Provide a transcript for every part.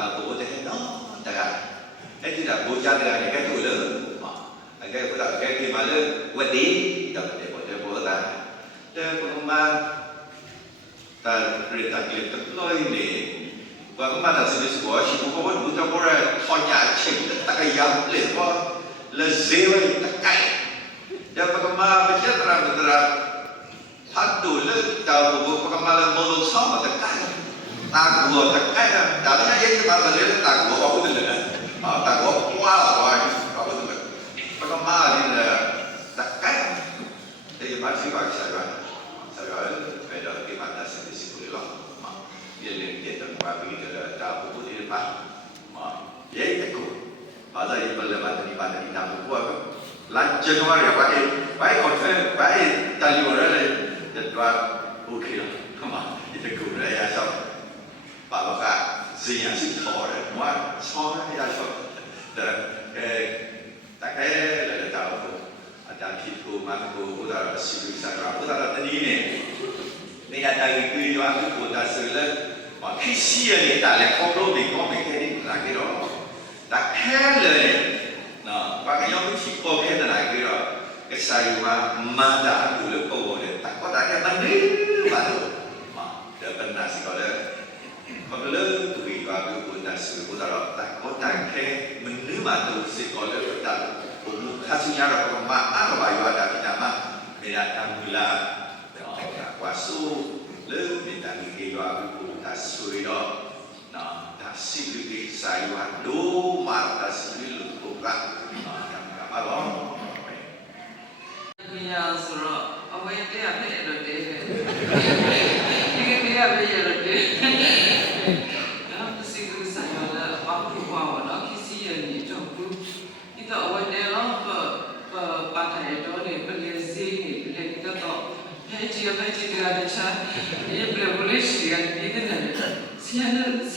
ta bố thế nó ta cả cái gì là bố cha cái tuổi lớn cái phụ đạo cái gì mà lớn quên đi tập để bố ta để bố mà ta rèn tập luyện tập lôi để và cũng mà ta sẽ biết của chỉ có một bữa trong bữa ra thôi nhà chỉnh tất cả yam luyện qua là dễ tất cả để mà bây giờ ta phát đủ lên tàu bố mà là một lối sống mà tất cả ta vừa tất cả đã thấy cái mà ta lấy ta vừa có cái gì này ta vừa qua là rồi có cái gì mà đi là tất cả thì mà chỉ bảo sai rồi bây giờ cái mà ta sẽ đi xử lý lo bây giờ liên kết đến qua bây giờ ta cũng đi phát mà dễ cái cụ bây giờ bây giờ bạn đi làm cũng qua là chân hoa rồi vậy còn phải ta liệu rồi này được qua ok rồi không mà cái cụ này là sao bà cả gì nhà sinh thọ đấy mà so với cái số cái tại cái là tao đã thịt cô mà cô đã sử dụng sản phẩm cô đã tự nhiên này bây giờ ta cứ cho cái cô ta sử lên mà khi xưa này ta lại không đâu mình có mấy cái là cái đó ta khenเลยnó và cái nhóm chỉ có khen là cái đó cái sai mà đã đủ được câu này ta có đã cái vấn đề mà mà để bên nào sẽ có đấy còn lớn tụi vào cái cuốn đại sử của ta đó ta có tài khe mình nếu mà tụi sẽ có lợi ta cũng khá sinh ra rồi mà ăn vào bài vào đại việt nam mình đã làm là quả su lớn mình đã nghĩ vào cái cuốn đại sử đó nó đã xử lý cái sai vào đủ mà đã xử lý được cố gắng cảm ơn đó bây giờ rồi ông ấy cái là cái rồi đấy cái là bây giờ rồi đấy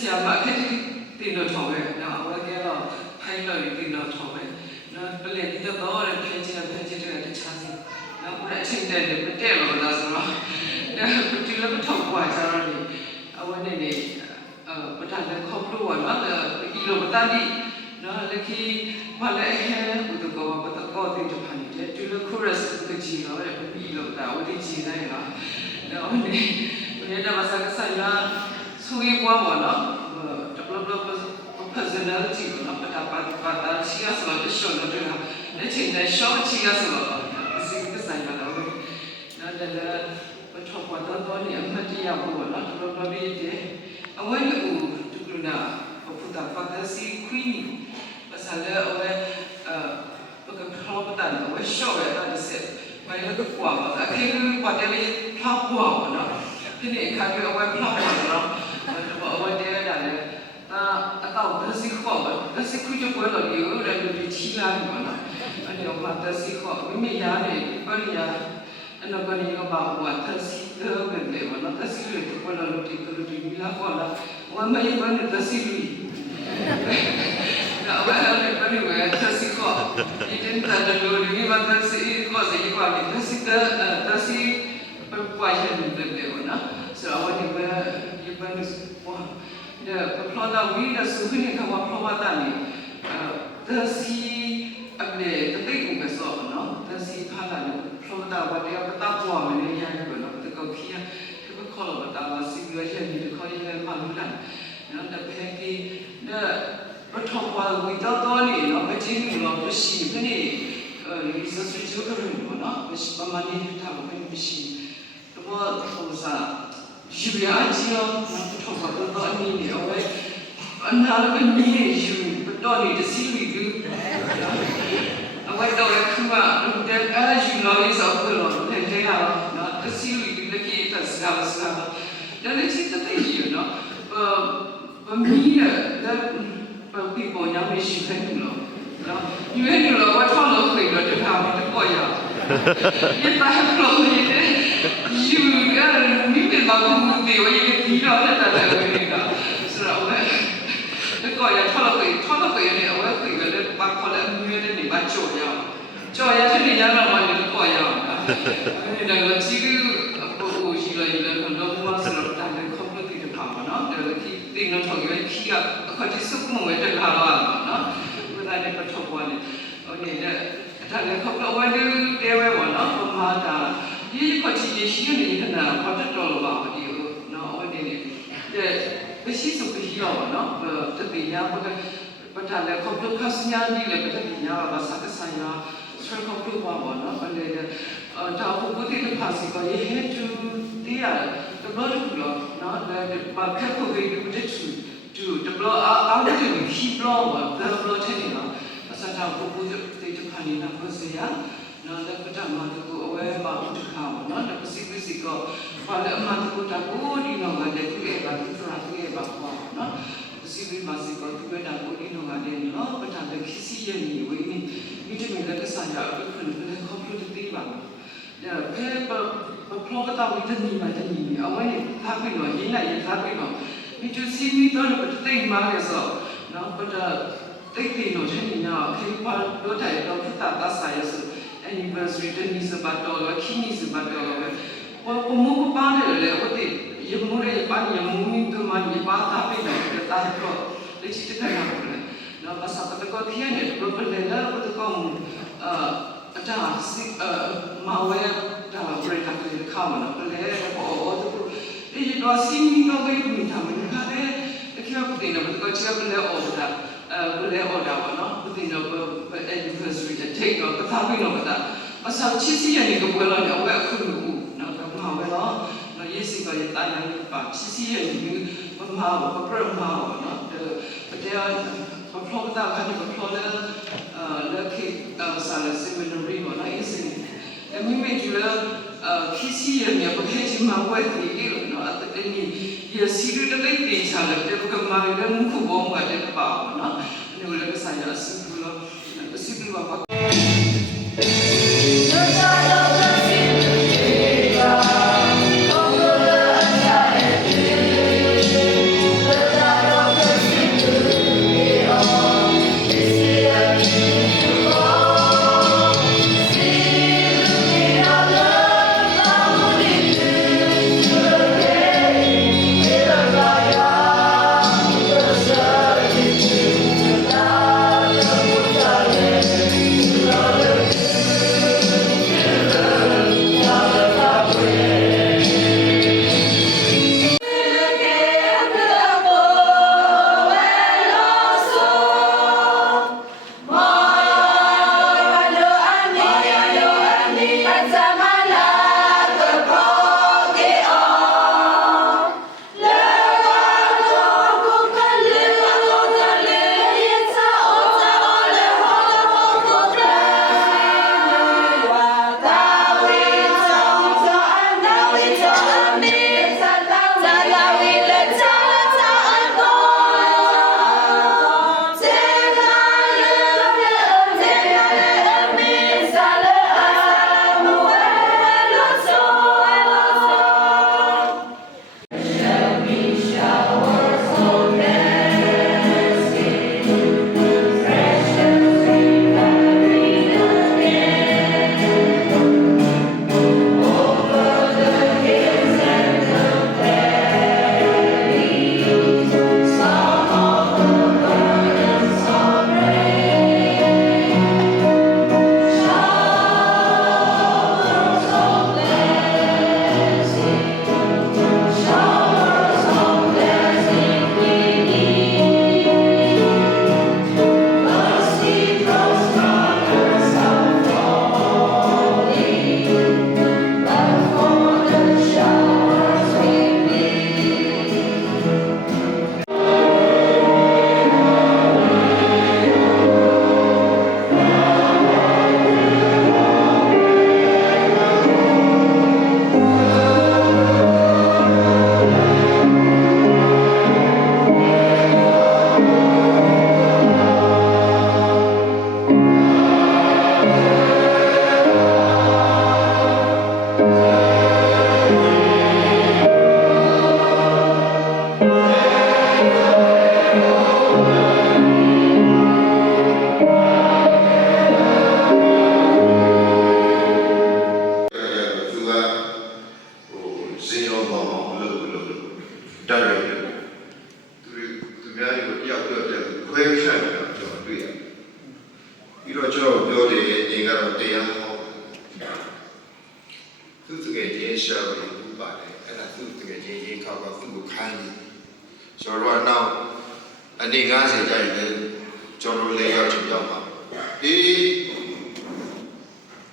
siapa kan tino thau na awa ke lo phai lo tino thau na pele ti to re phai chi de cha si na pura chin de de pte lo la so na ti lo thau kwa cha ro ni awa ne ne pata le khop lo wa na i lo pata ni na le ki ma le he bu to ko ba to ko ti to phani de ti lo chorus ko ji lo re bi lo ta o ti ji na na o ne da ma sa ka sa ya suy qua mà nó personality của nó bắt đầu chia sẻ với số nó được là để chính là số chia sẻ cái gì mà nó là bắt đầu qua đó niệm mà đi học của nó đi thế ông ấy cũng là học phụ đạo phát sĩ queen và sau đó ông ấy cái học tận ông ấy số là nó sẽ phải là cái quả mà cái quả đấy học quả của nó cái này khai cái ông ấy học quả của nó ông ấy đấy là tao đã sĩ khó đã sĩ quy cho quên rồi nhiều rồi bị chi là gì mà anh em mà đã sĩ khó mình nhà này có nhà anh nó có nhiều bảo quản đã sĩ đỡ bên đấy mà nó đã sĩ rồi thì quên rồi thì mình là khó là ông ấy vẫn đã sĩ rồi ông ấy có nhiều người đã sĩ khó thì đến ta đã rồi nhưng mà đã sĩ khó gì qua mình đã sĩ quay trở về đấy mà nó sau đó thì bây giờ the plot we the souvenir ka wa plot ta ni the si able the take ko so no the si phala no plot ta wa de ta po ma ne ya ko no the ko khia ko ko lo ta wa si yo che ni ko ye ma lu la no the pe ki the but to wa we ta to ni no ba chi ni lo shi ni ni so su chu ko no no ba ma ni ta ba ni shi to wa ko sa Julia Jill, talk about the money away. Another me, you, but don't need to see me do. Away don't come out, as you know, is a little, and they are not the see we look at us now. Then it's the thing, you know. But me, that people, young issue, you know. You know what all of them to have the boy out. If I have clothes, you mà không điều gì cái gì đó là người đó, rồi cái gọi là thoát là quỷ này ông ấy quỷ về lên bắt con lại nguyên lên để bắt trội nhau thế thì nhá là mọi người gọi nhau, nên là chỉ cái gì là còn đâu mua rồi làm nên không được thì được thằng nó, để khi tiền nó thằng ấy khi အခုဒီစုကုံဝဲတက်လာတော့နော်ဘယ်နဲ့ပတ်ထုတ်ပေါ်နေဟိုနေတဲ့ဒါလည်းခေါက်ဝဲတဲဝဲပေါ့နော်ပမာတာဒီခေါက်ချီရှိနေတာခေါက်တော်လို့ပါဒီနော်ဟိုနေတဲ့မရှိစုပြီးရောနော်တတိယပထလည်းခေါက်ခါစညာဒီလည်းပထတိယဘာသာကဆိုင်ရာဆွေခေါက်လို့ပါပေါ့နော်အဲ့ဒါဟိုဘုတိဖာစီကရေဟဲတူတရားတဘလို့လို့နော်လည်းဘာခက်ဖို့ဒီပတိတူတဘလို့အောက်တူဟီဘလို့ဘာဘလို့တဲ့နော်အစတာဘုတိတူခါနေနာပစရာနော်လည်းပထမတူအဝဲမှာဥတခါနော်တပစီပစီကဘာလဲအမှန်တူတာကိုဒီနော်ကလည်းသူ့ရဲ့ဘာသူ့ရာသူ့ရဲ့ဘာပေါ့နော်စီဗီမာစီကသူ့ရဲ့တာကိုဒီနော်ကလည်းနော်ပထမခီစီရဲ့နေဝေးနေဒီတမင်လည်းဆိုင်ရာအခုလည်းကွန်ပျူတာတေးပါဒါဖေးပပလောကတာဝိတ္တနီမှာတည်းအဝဲနေထားပြီးတော့ရင်းလိုက်ရထားပြီးတော့ဒီသူစီမီတော့တိတ်မှလည်းဆိုနော်ပထတိတ်ပြီးတော့ချင်းညာခေပါတော့တယ်တော့ဖတာတဆာရဆို anniversary တနည်းစပတ်တော့ခင်းနီစပတ်တော့ဘမူပါတယ်လေဟုတ်တယ်ရမူရပါညမူမင်းတို့မှညပါတာပဲတော့တာတော့လက်ချစ်တဲ့နာတယ်နော်ဘာသာကတော့ခင်းနေတော့ပလေလာတော့ကောင်းအတားစီမဝဲတာဘရိတ်တာတွေခါမနော်ပလေတော့ဒီတော့စီမီတော့ဘယ်မိသားမလဲခါတဲ့တကယ်ကိုတင်တော့ချပ်ပလေအော်တာဘယ်လဲအော်တာပါနော်ဒီတော့ anniversary တဲ့ take တော့တခါပြီးတော့တာအဆောက်ချစ်စီရနေကဘယ်လိုလဲဝဲအခုနော်တော့မှာပဲနော်ယေစီကရတာရနေပါချစ်စီရနေဘာမှာဘာပရမှာနော်တဲ့ဘာဖလို့တာခါဒီဘာဖလို့လက်ခေဆာလစီမနရီနော်အင်းစင်အမိမေကျလာခီစီရနေဘာခဲချင်မှာဝဲတီနော်အတည်းရစီရတဲ့တိတ်ချလာတဲ့ကမာရမှုခုဘောမှာတဲ့ပါနော်ဒီလိုလည်းဆိုင်ရစီဘူးလို့စီဘူးပါ အနေ90ကျရင်လည်းကျွန်တော်လည်းရောက်ချင်ရောက်ပါဒီ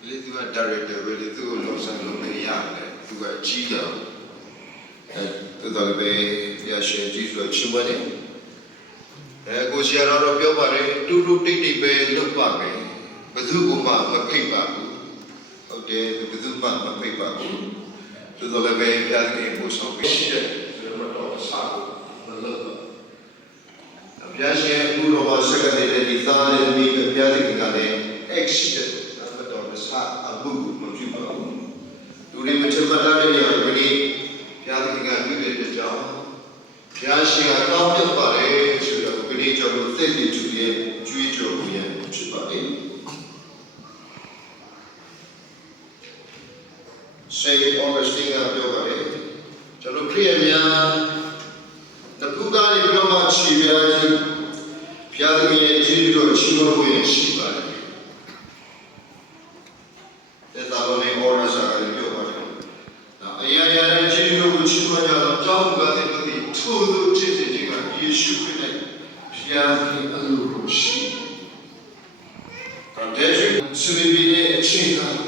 လေသူက director ပဲလေသူ့ကိုလုံးစံလုံးမရတယ်သူကကြီးတယ်သူတို့ပဲရရှိကြည့်ဆိုချင်ပါတယ်ကိုရှိရတော့ပြောပါတယ်တူတူတိတ်တိတ်ပဲလုပ်ပါမယ်ဘယ်သူကမှမဖိတ်ပါဘူးဟုတ်တယ်ဘယ်သူမှမဖိတ်ပါဘူးသူတို့လည်းပဲပြားတဲ့ကိုဆောင်ပေးရှိတယ်ဆိုတော့စားဖို့မလုပ်တော့ပြားရှိအမှုတော်စကားတဲ့ဒီသားရဲ့မိကပြားတဲ့ကလည်း exit တော့စားအမှုမဖြစ်ပါဘူးလူတွေမချမ်းသာတဲ့နေရာတွေပြားတဲ့ကပြည့်တဲ့ကြောင်းပြားရှိကတောင်းပြပါတယ်ဆိုတော့ဒီနေ့ကျွန်တော်သိတဲ့သူရဲ့ကြွေးကြော်မှုရဲ့ဖြစ်ပါတယ်ဆေးအော်ဂစတင်ကပြောပါတယ်ကျွန်တော်ခရီးများတခုကားလေးပြောမှချီပြားကြီးဖျားသမီးရဲ့ခြေတော်ချီမွေးရှိပါတယ်တဲ့တာလုံးနဲ့အော်ရစာကပြောပါတယ်အရာရာနဲ့ခြေတော်ကိုချီမွေးကြတော့ကြောင်းကတဲ့သူထို့သူချစ်တဲ့ကယေရှုခရစ်နဲ့ဖျားသမီးအလိုကိုရှိတဲ့ဆွေပြီးတဲ့အချိန်က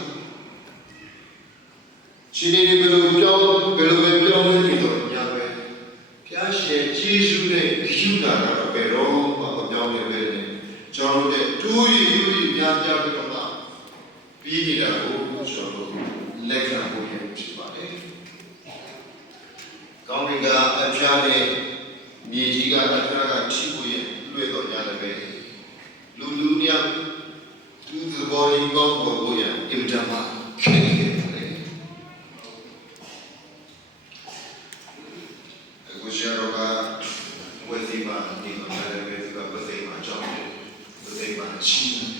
ရှင်နေဘယ်လိုပြောင်းနေတော့ညာပဲဖျားရှင်ဂျေဇုနဲ့ယူနာတော့ဘယ်တော့မှမပြောင်းနေပဲကျွန်တော်တို့တူရီများပြပြီးတော့မှပြီးနေတာကိုကျွန်တော်လက်ခံဖို့ရဖြစ်ပါတယ်ကောင်းကင်ကအဖျားနဲ့မြေကြီးကအဖျားကထိဖို့ရလွှဲတော်ညာလည်းပဲလူတယောက်သူ့သဘောကြီးကောင်းဖို့ရအင်တာမှာခက်ခဲကျတော့ကဝေစီမာဒီမှာလည်းပဲသူကဝေစီမာကြောင်းတယ်ဝေစီမာရှိတယ်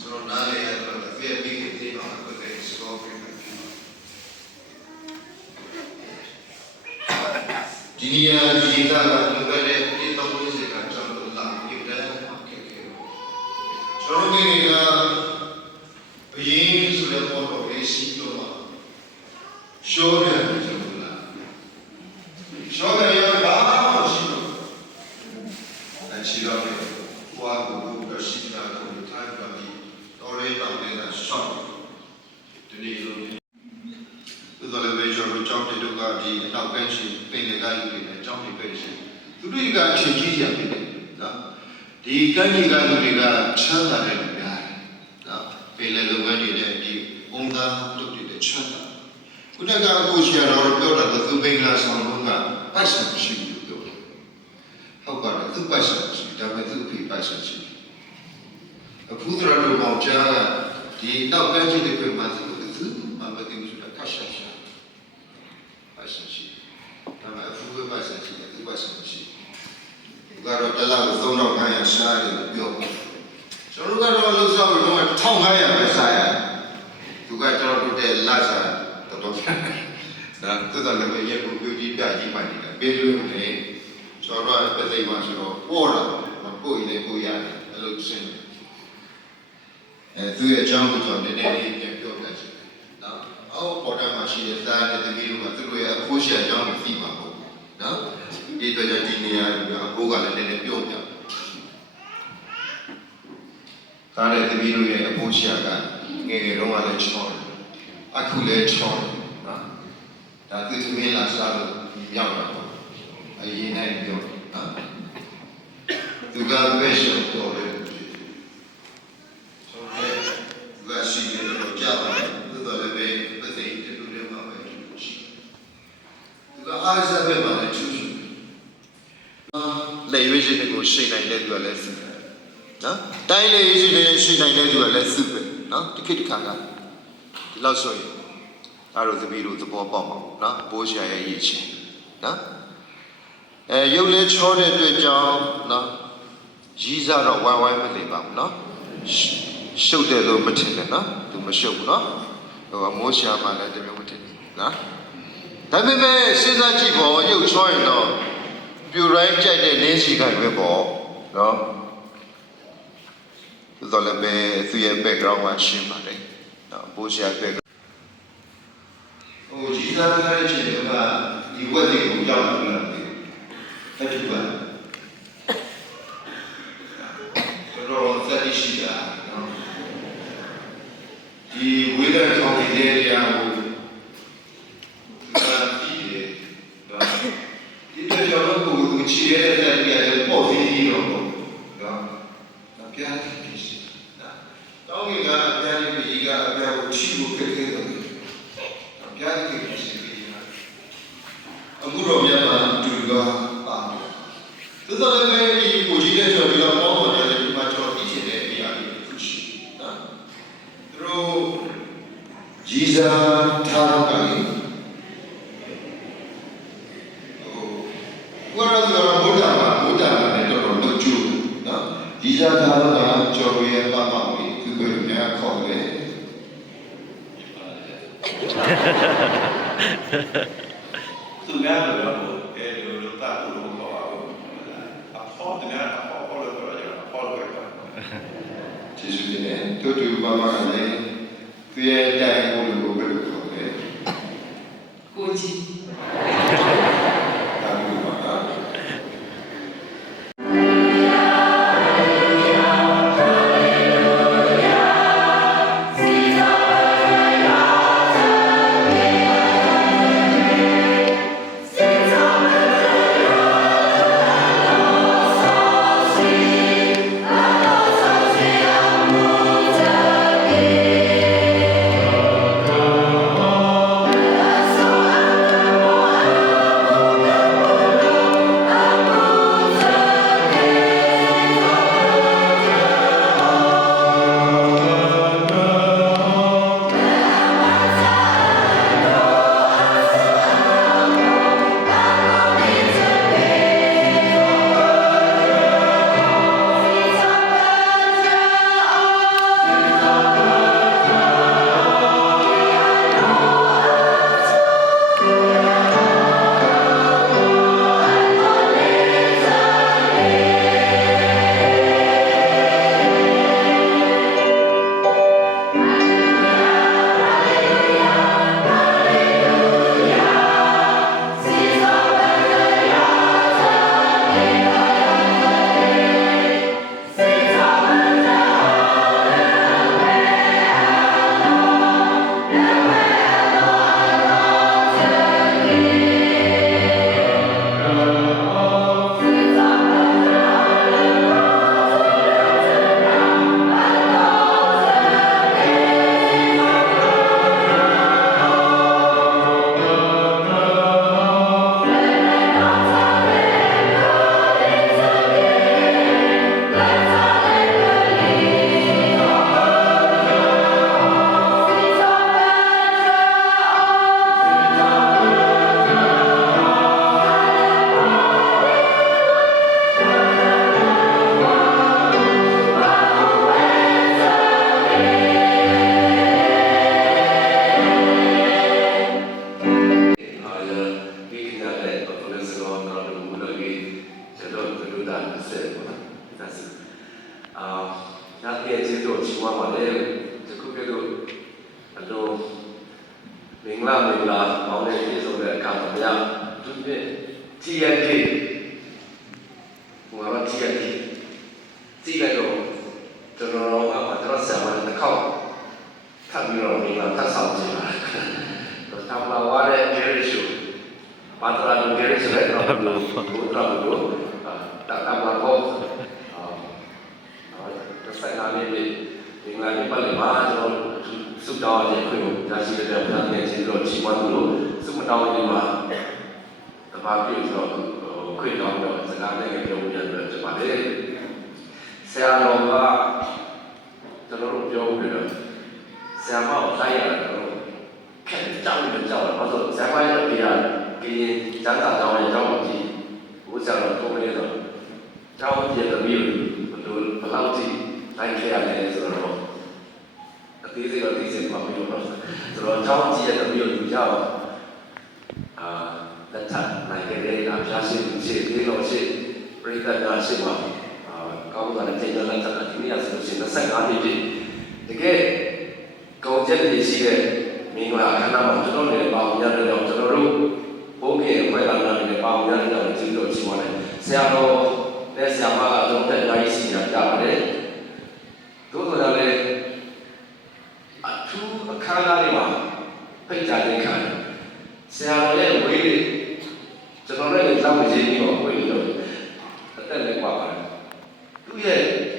ဆိုတော့နားလေရတော့တကယ်ပြီးဒီမှာဝေစီစကောပြတယ်ဒီနေရာဒီကကလည်းပဲဒီတော့ဝေစီကကြောင်းလို့လာပြီးတယ်ခဲ့ခဲ့ဆိုတော့ဒီကဘယင်းဆိုတဲ့ပေါ်တော့လေးရှိတော့မှာရှောတယ်ရှောကရပါရှိတော့အချီတော့ဘွားကိုရှိတာကိုထားပြီးတော်လေးတောင်းနေတာရှော့ဒီနေ့လိုသူတို့လည်းပဲကျွန်တော်ကြောင်းတဲ့တော့ကဒီနောက်ကန်းရှိပင်လေကယူနေကြောင်းနေပဲရှိသူတို့ကအထင်ကြီးရဖြစ်တယ်နော်ဒီကန်းကြီးကလူတွေကချမ်းသာတဲ့လူများတယ်နော်ပင်လေလုပ်ငန်းတွေနဲ့ဒီအုံသားလုပ်တဲ့ချမ်းသာခုနကကိုရှိရတော့ပြောတာသူပင်ကဆောင်လို့ကပိုက်ဆံရှိဘူးပြောတယ်ဟုတ်ပါတယ်သူပိုက်ဆံရှိဒါပေမဲ့သူ့ဖေပိုက်ဆံရှိအခုတို့လိုပေါင်းချားဒီနောက်ကန်းကြီးတွေမှာသူမမသိဘူးဆိုတာကရှာရှာပိုက်ဆံရှိဒါပေမဲ့အခုပဲပိုက်ဆံရှိတယ်သူပိုက်ဆံရှိသူကတော့တလားကို3500ရှားတယ်ပြောကျွန်တော်ကတော့လှုပ်ရှားလို့1500ပဲစားရသူကကျွန်တော်တို့တဲ့လစားတော်ပြန်ဒါသူကလည်းရက်ကိုပြုကြီးပြကြီးမှနေတာပေးလို့လေကျွန်တော်ကပြသိမှဆိုတော့ပေါ်တာမပို့ရင်လည်းပို့ရတယ်အဲ့လိုစင်သူရဲ့အကြောင်းကိုကျွန်တော်နည်းနည်းလေးပြန်ပြောပြချင်တယ်နော်အော်ပေါ်တာမှာရှိတဲ့သားနဲ့သမီးတို့ကသူတို့ရဲ့အဖိုးရှာအကြောင်းကိုသိမှာပေါ့နော်ဒီတော့ကြဒီနေရာကအဖိုးကလည်းနည်းနည်းပြောပြသားနဲ့သမီးတို့ရဲ့အဖိုးရှာကငယ်ငယ်တုန်းကလည်းချောတယ်အခုလည်းချောတယ်နော်ဒါသူသမီးလာစားလို့ရောက်တာပေါ့အရင်နဲ့ပြောနော်သူကပဲရှော့တော်တယ်ဆိုတော့သူကရှိတယ်တော့ကြားပါတယ်သူကလည်းပဲပသိတယ်လို့လည်းမှာပဲရှိသူကအားစားပဲမှာလည်းချူချူလေရွေးရှင်ကိုရှိနိုင်တဲ့သူကလည်းစစ်နော်တိုင်းလေရွေးရှင်တွေရှိနိုင်တဲ့သူကလည်းစစ်ပဲနော်တစ်ခေတ်တစ်ခါကဒီလောက်ဆိုရင်အဲ့လိုသမီးတို့သဘောပေါက်မှာပေါ့နော်ဘိုးဆရာရဲ့ရည်ချင်းနော်ရုပ်လေးချောတဲ့အတွက်ကြောင့်နော်ရီးစားတော့ဝိုင်းဝိုင်းမနေပါဘူးနော်ရှုပ်တယ်လို့မထင်နဲ့နော်သူမရှုပ်ဘူးနော်ဟိုမိုးဆရာမှလည်းတမျိုးမထင်ဘူးနော်ဒါပေမဲ့စဉ်းစားကြည့်ပေါ့ရုပ်ချောရင်တော့ပြူရိုင်းကြိုက်တဲ့နင်းစီခိုင်ပဲပေါ့နော်သူတော့လည်းပဲသူရဲ့ background ကရှင်းပါတယ်နော်ဘိုးဆရာ backgroundကြီးစားတဲ့ချိန်ကဒီဝက်တွေကိုရောက်လာတယ်အဲ့ဒီက င်ကအပြားလေးပြီးကအပြားကိုချီကိုခက်ခဲတယ်အပြားလေးကိုရှိပြီးအခုတော့မြန်မာတူကပါတယ်သို့တော်လည်းဒီကိုကြီးတဲ့ကျော်ဒီတော့ပေါင်းပေါ်တယ်ဒီမှာကျော်သိချင်တဲ့အရာလေးတစ်ခုရှိနော်သူတို့ကြီးစားထားတော့ကလည်းဘုရားတော်ဘုရားမှာလည်းတော်တော်လွတ်ကျူနော်ကြီးစားထားတော့ကကျော်ရဲ့ပပဝေသူကိုများခေါ်တယ်သူများတော့အဲဒီလိုတာသူ့ကိုခေါ်အောင်အဖေါ်တယ်အဖေါ်လို့ပြောကြအဖေါ်လို့ပြောကျေးဇူးတင်တယ်တို့တူပပကလည်းသူရဲ့တိုင်ကိုဘယ်လိုခေါ်လဲ ကိုကြီး ဒါမျိုးပါနော်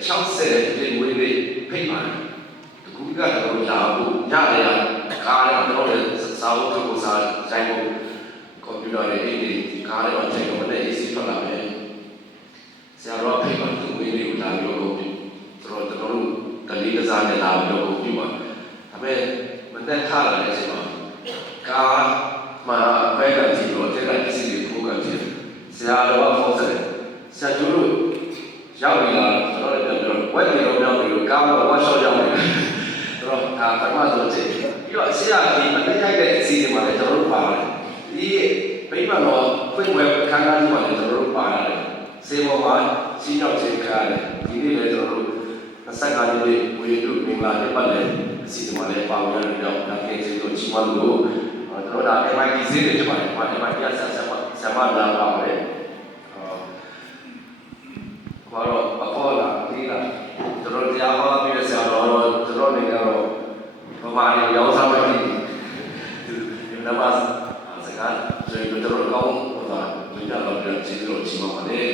60 တွေဝေးဝေးဖိတ်ပါတယ် ကတော့လာဖို့ရတယ်ကားလည်းတော့လည်းစာအုပ်ကိုစာတိုင်းကိုကွန်ပျူတာနဲ့ဒီကားလည်းတော့ချိန်တော့လည်း AC ထွက်လာမယ်ဆရာတော်ဖိတ်မှသူ့ဝင်းလေးကိုလာပြီးတော့သူတို့တလေးတစားနဲ့လာပြီးတော့ပြုပါဒါပေမဲ့မတက်ထားလာတဲ့အချိန်မှာကားမှာဘက်ကကြည့်တော့တဲ့ကစီကိုကကြည့်ဆရာတော်ကဖုန်းဆက်ဆရာတို့ရောက်ပြီလားကျွန်တော်လည်းပြောတော့ဝက်နေတော့ပြောပြီးကားမှာဝက်ရှော့ရောက်နေတယ်ဆိုတော့ဒါပထမဆုံးချိန်ပြီးတော့ဆရာဒီမတက်ခိုက်တဲ့အစီအစဉ်မှာလည်းကျွန်တော်တို့ပါတယ်ဒီပြိပတော့ဖွင့်ဝက်ခန်းကားကြီးမှာလည်းကျွန်တော်တို့ပါတယ်စေဘောမှာစီးနောက်ချိန်ခါတယ်ဒီနေ့လည်းကျွန်တော်တို့25ရက်နေ့ဝေရုမင်္ဂလာနေ့ပတ်လည်းအစီအစဉ်မှာလည်းပါဝင်ရတော့ဒါကကျေးဇူးချီးမွမ်းလို့ကျွန်တော်ဒါ MIT ဈေးတွေကျပါတယ် MIT ဆရာမလာပါမယ်ဘာလို့အခေါ်လာဒီလားကျွန်တော်တရားဟောပြီးတဲ့ဆရာတော်ကျွန်တော်နေတော့ဘာမှရောင်းစားမဖြစ်ဘူးနမစကားကျွန်တော်ကောင်းတာဒီတော့ပြန်ကြည့်လို့ချီးမွမ်းပါတယ်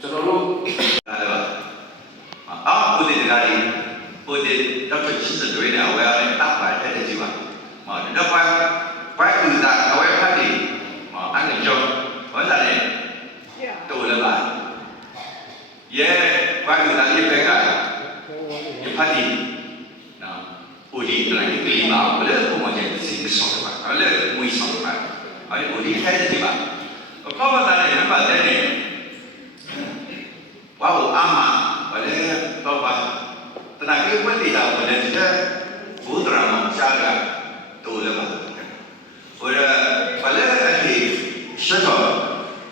ကျွန်တော်တို့不得那里，不得那个其实对的，我要来打牌在这地方，那关于啥，我要看的，按你说，我啥的，都了吧？也关于啥也别个，也怕的，我的那个地方，我那我们讲是一个少的吧，我那没少的吧，我的开的地方，我爸爸那里人把这里，我阿妈。我咧老板，但那个问题啊，我咧觉得不多嘛，下个多了嘛。我咧而且石头，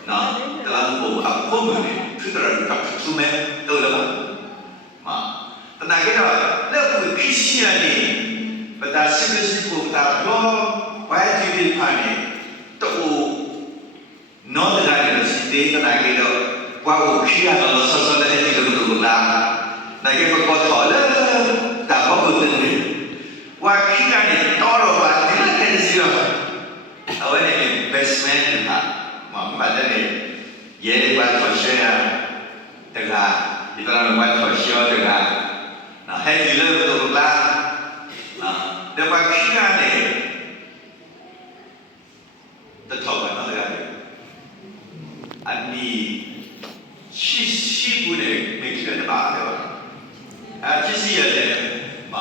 那得让我啊后面的，去到那个出门多了嘛，但那个了，那不必须啊你，不但是个是不但说外地的盘呢，都拿得来的是对的那个了。ว่าโอเคอะเราสอนได้ที่เราดูนะแต่ก็พอถอดแล้วแต่พอพูดถึงว่าคิดกันเนี่ยต่อเราว่าที่นั่นเป็นสิ่งเอาไว้ในเบสเมนต์นะมันจะเนี่ยเย่ว่าถอดเสื้อแต่ละที่ตอนนั้นว่าถอดเสื้อแต่ละนะให้ที่เราดูนะแต่ว่าคิดกันเนี่ยจะถอดกันอะไรอันนี้西部的每个人吧，对吧？其实也是嘛，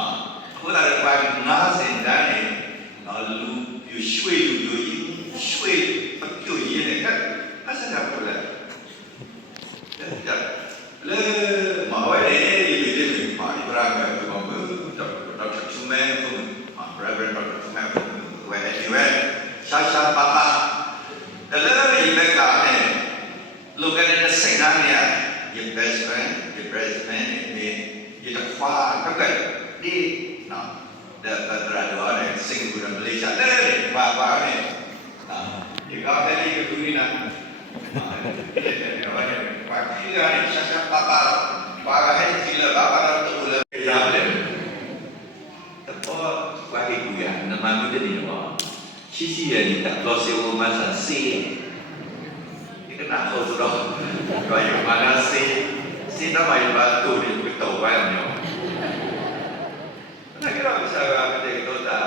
后来的关那现在呢，路有水有水不有盐的，那现在不了，马外的也有点嘛，一般个就我们到出门嘛，不然到出门外外下巴巴，但那个一般讲呢。ลูกกันในสิ่งนั้นเนี่ยยิ่งเบสเมนนี่ยิ่งจะคว้าก็เกิดดีเนาะเดี๋ยวตราดูอะไรสิ่งบุญมาเลเซียเลยว่าเนี่ยยิ่งก็เป็นที่ดูนี่นะว่าเนี่ยว่าที่อะไรชักๆป้าว่าให้ที่เลยว่าเราตัวเลยยาวเลยแต่พอว่าให้กูอย่างนั้นมันไม่ได้ดีหรอกชี้ๆนี่แต่เราเสียว่ามันสั่นซี那后头咯，ว่าอยู่มาแล้วซีทำไมว่าตัวนี้ไปโตไว้แล้วเนี่ยนั่นก็เราใช้ว่าเป็นเด็กตัวตา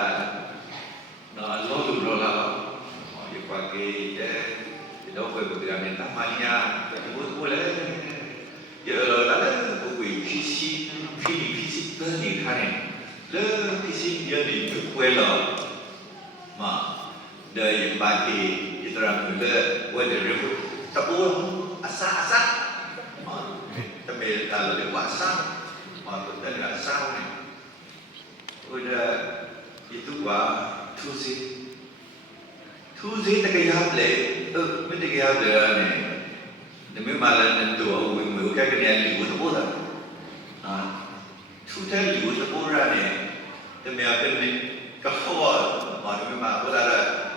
เนาะโลดูโลละอยู่ว่าเกย์เจ้ที่เราเคยบอกกันเนี่ยทำไมเนี่ยแต่พูดเลยเยอะเลยแล้วก็คุยพี่ตัวนี้ท่านเนี่ยเลิกพี่เยอะนี่ทุกเวลามาเดินอยู่บางทีที่ตรังเลิกว่าเดี๋ยวเรื่องตะปูasa tapi kalau dia buat asa untuk dia asa ni udah itu buat tuzi tak kaya leไม่kaya le ni demi malam itu aku kan kena libu tu pun tu dah libu tu pun ni demi apa ni kau demi mak aku dah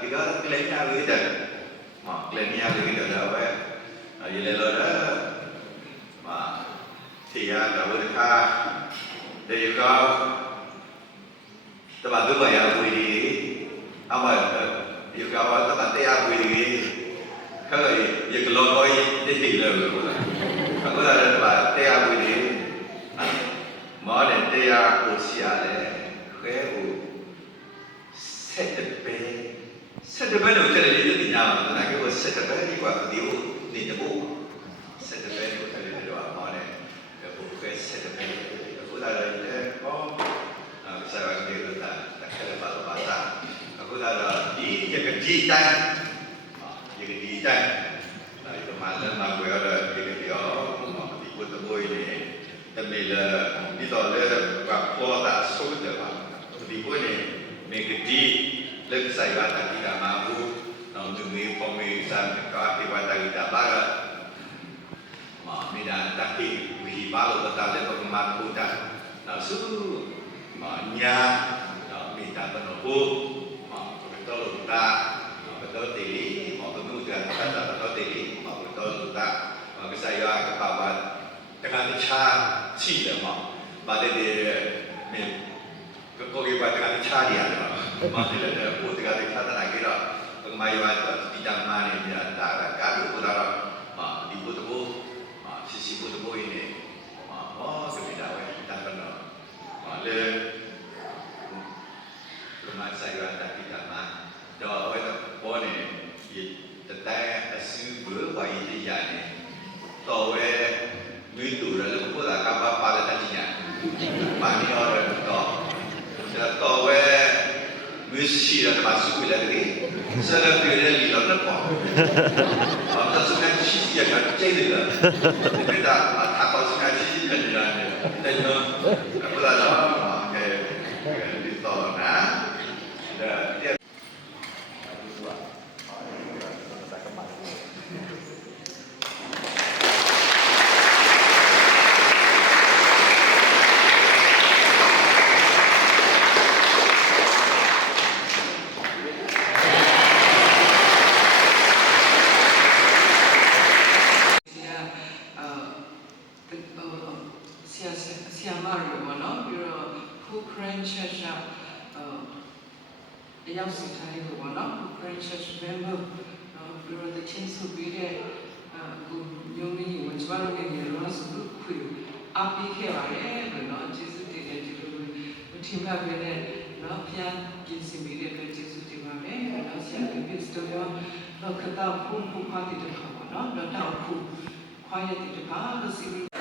kita kelihatan lagi dah kelihatan lagi dah apa vậy là rồi đó mà thì là với ta để có các bạn cứ vậy à vui đi mà yêu cầu các bạn thấy vui đi các người việc lo coi để tìm lời của bạn có là các bạn thấy vui đi mở để thấy của xia này ခဲကိုဆက်တဲ့ပဲလို့ကျတယ်လေဒီညမှာနာကေကိုဆက်တဲ့ပဲဒီကွာဒီကိုနေတဖို့ဆက်တဲ့ပဲကိုတယ်လေတော့ဟောတယ်ဘုခဲဆက်တဲ့ပဲအခုလာတယ်ဟောဆရာကလည်းတာတက်ခဲ့ပါတော့ပါတာအခုလာတော့ဒီရကဒီတိုင်းဒီတိုင်းဒါဒီမှာလည်းမှာကိုရတဲ့ဒီပြောဒီဘုဒ္ဓဘိုးကြီးတမီလာဒီတော့လည်းကပေါ်တာဆိုတဲ့ပါဒီဘိုးကြီးမေကဒီလက်ဆိုင်ပါတာဒီကမှာဘူးနောက်သူမေပေါ်မေစံကာတိပါတာဒီတာပါကမေဒါတက်ပြီးဝီပါလို့တာလည်းပမာပူတာနောက်စုညာမေတာဘနောဘူးတော့တာbetul tili mau kemudian kata betul tili mau betul tuta mau saya kawan dengan cara sih ya mau pada dia kau kita dengan cara dia masih ada pun dengan cara lagi lah pengmayuan tidak mana dia antara kami utara di butuh sisi butuh ini berbeda kita kena le rumah saya tak tidak mana đó với bố này thì ta sư bữa vậy thì dài này tôi nguyên tụ là lúc là các bà bà là ta chỉ nhận bà đi đó rồi đó là tôi nguyên sĩ là bà sư là cái sao là cái này lý luận nó bỏ ta sư cái chỉ là cái chơi được thì bây giờ mà thằng con sư cái chỉ là cái này thôi cái là đó cái lý do nèရောက်စီထားရလို့ပေါ့နော် Church member ပြီးတော့တချင်းစုပြီးတဲ့ကိုညုံကြီးဝင်ကြလို့နေတယ်လို့ဆိုလို့ခွေအပိခဲ့ပါတယ်လို့နော်ကျေးဇူးတင်တယ်ဒီလိုထင်မှတ်ပဲနဲ့နော်ပြန်ပြင်ဆင်ပြီးတဲ့အတွက်ကျေးဇူးတင်ပါမယ်နော်ဆရာကဘစ်စတိုရောတော့ကတော့ဖုန်းဖုန်းခွားတည်တဲ့ခါပေါ့နော်တော့တော့ခုခွားရတဲ့ခါလို့စီ